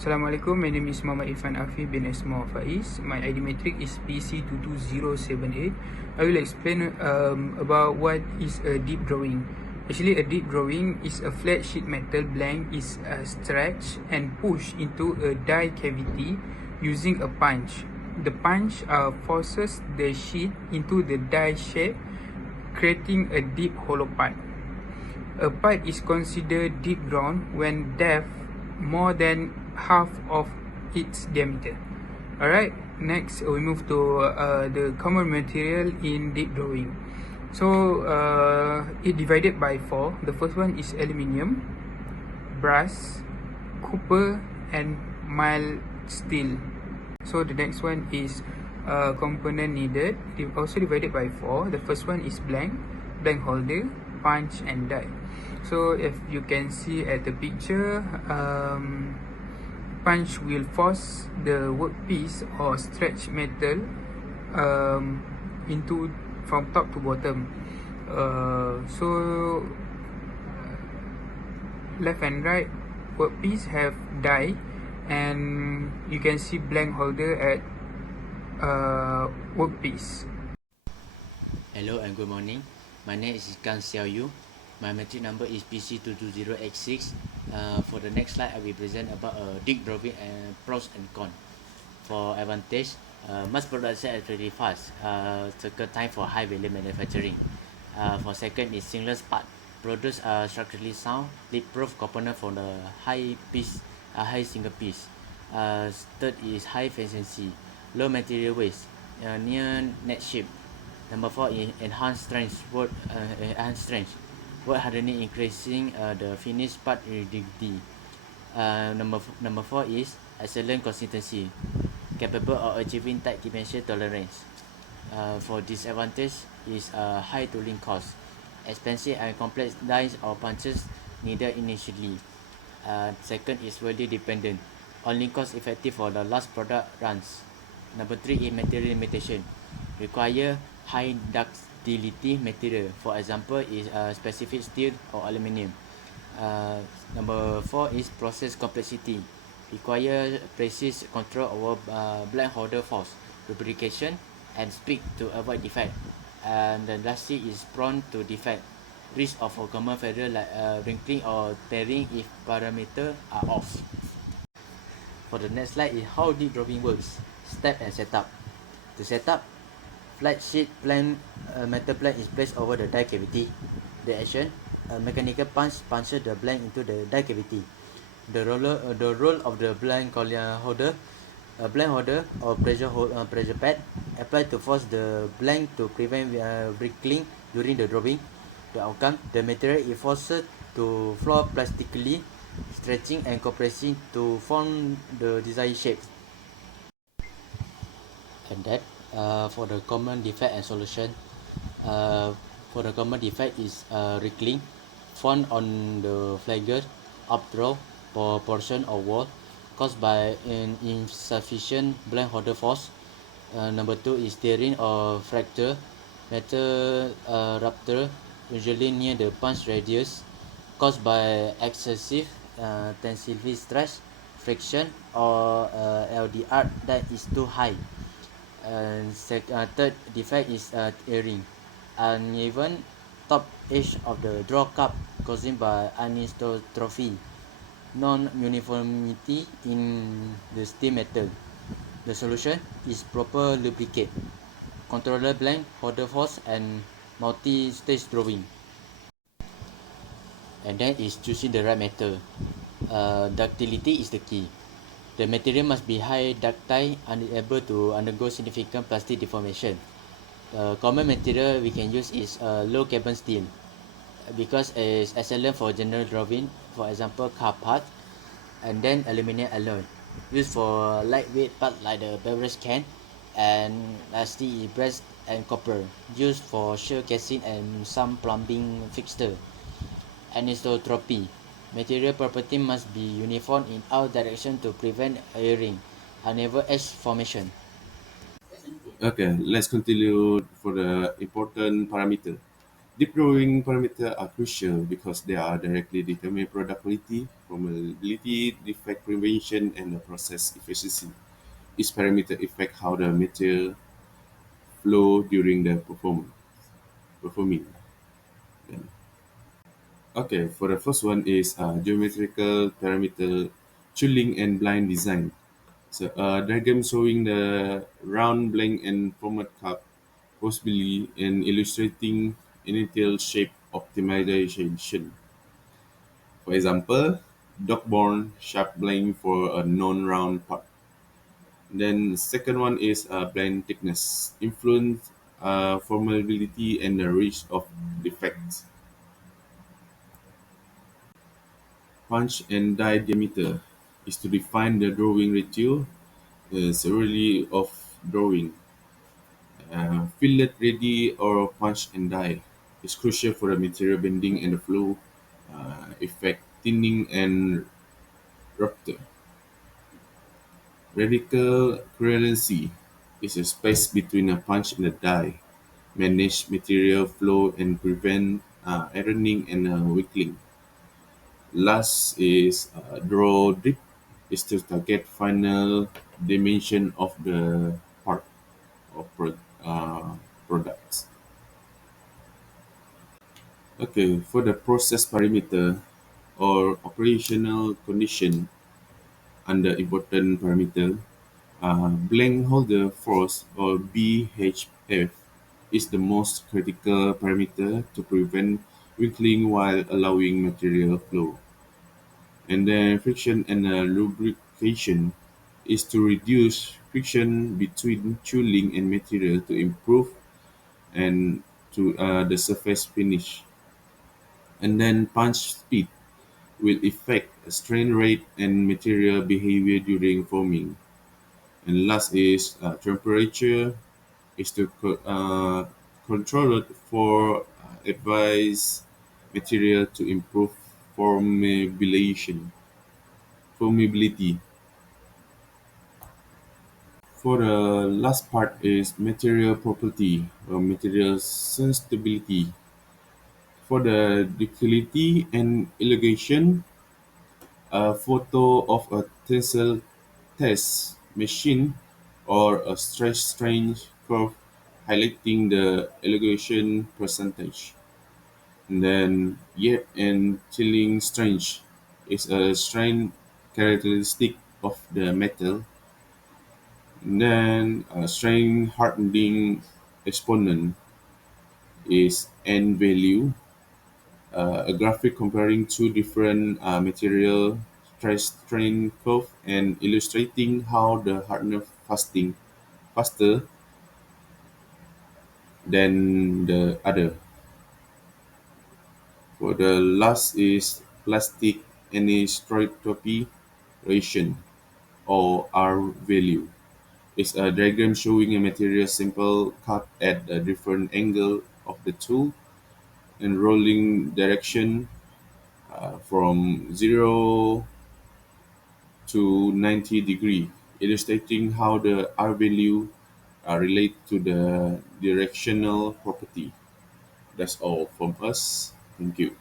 Assalamualaikum, my name is Muhammad Irfan Afi bin Esma Faiz. My ID matric is PC22078. I will explain about what is a deep drawing. Actually, a deep drawing is a flat sheet metal blank is stretched and pushed into a die cavity using a punch. The punch forces the sheet into the die shape, creating a deep hollow part. A pipe is considered deep drawn when depth more than half of its diameter. Alright, next we move to the common material in deep drawing. So it divided by 4. The first one is aluminium, brass, copper and mild steel. So the next one is component needed, also divided by 4. The first one is blank holder, punch and die. So if you can see at the picture, punch will force the workpiece or stretch metal into from top to bottom. So left and right workpiece have die, and you can see blank holder at workpiece. Hello and good morning. My name is Kan Xiao Yu. My matric number is PC220X6. For the next slide, I will present about deep drawing and pros and cons. For advantage, mass production is really fast. Cycle time for high value manufacturing. For second is seamless part. Produce structurally sound, leak-proof component for the high single piece. Third is high efficiency, low material waste, near net shape. Number 4 is enhanced strength. Word hardening, increasing the finished part rigidity. Number 4 is excellent consistency, capable of achieving tight dimension tolerance. For disadvantage is high tooling cost, expensive and complex dies or punches needed initially. Second is value dependent, only cost effective for the last product runs. Number 3 is material limitation, require high ductility material, for example is specific steel or aluminium. Number 4 is process complexity, require precise control over blank holder force, lubrication and speed to avoid defect. And the lastly is prone to defect, risk of a common failure like wrinkling or tearing if parameters are off. For the next slide is how deep drawing works, step and setup. To set up, flat sheet metal plank is placed over the die cavity. The action, a mechanical punch punches the blank into the die cavity. The role of the blank holder, a blank holder or pressure pad applied to force the blank to prevent wrinkling during the drawing. The outcome, the material is forced to flow plastically, stretching and compressing to form the desired shape. And that for the common defect and solution, for the common defect is wrinkling found on the flanger, updraw, portion or wall caused by an insufficient blank holder force. Number 2 is tearing or fracture, metal rupture, usually near the punch radius, caused by excessive tensile stress, friction, or LDR that is too high. And third defect is tearing, uneven top edge of the draw cup caused by anisotrophy, non-uniformity in the steel metal. The solution is proper lubricate, controller blank holder force and multi-stage drawing. And then is choosing the right metal. Ductility is the key. The material must be high ductile and able to undergo significant plastic deformation. Common material we can use is low carbon steel because it's excellent for general drawing, for example car part. And then aluminum alloy, used for lightweight part like the beverage can. And lastly brass and copper, used for shell casing and some plumbing fixture. Anisotropy, material property must be uniform in all directions to prevent earring, uneven edge formation. Okay, let's continue for the important parameter. Deep drawing parameters are crucial because they are directly determine product quality, formability, defect prevention, and the process efficiency. Each parameter affect how the material flow during the performing. Then, okay, for the first one is geometrical parameter tooling and blind design. So a diagram showing the round, blank, and format cup, possibly in illustrating initial shape optimization. For example, dog-born sharp blank for a non-round part. Then second one is blend thickness, influence formability and the reach of defects. Punch and die diameter is to define the drawing ratio, severely of drawing. Fillet ready or punch and die is crucial for the material bending and the flow effect, thinning and rupture. Radical currency is a space between a punch and a die, manage material flow and prevent ironing and wiggling. Last is draw dip is to target final dimension of the part or products. Okay, for the process parameter or operational condition under important parameter, blank holder force or BHF is the most critical parameter to prevent wrinkling while allowing material flow. And then friction and lubrication is to reduce friction between tooling and material to improve and to the surface finish. And then punch speed will affect strain rate and material behavior during forming. And last is temperature is to control it for advise material to improve formulation formability. For the last part is material property or material sustainability. For the ductility and elongation, a photo of a tensile test machine or a stretch strain curve highlighting the elongation percentage. And then yet and chilling strange is a strain characteristic of the metal. And then strain hardening exponent is n value, a graphic comparing two different material stress strain curve and illustrating how the hardness faster than the other. For the last is plastic anisotropy ration or R value. It's a diagram showing a material sample cut at a different angle of the tool and rolling direction from 0 to 90 degree, illustrating how the R value relate to the directional property. That's all from us. Thank you.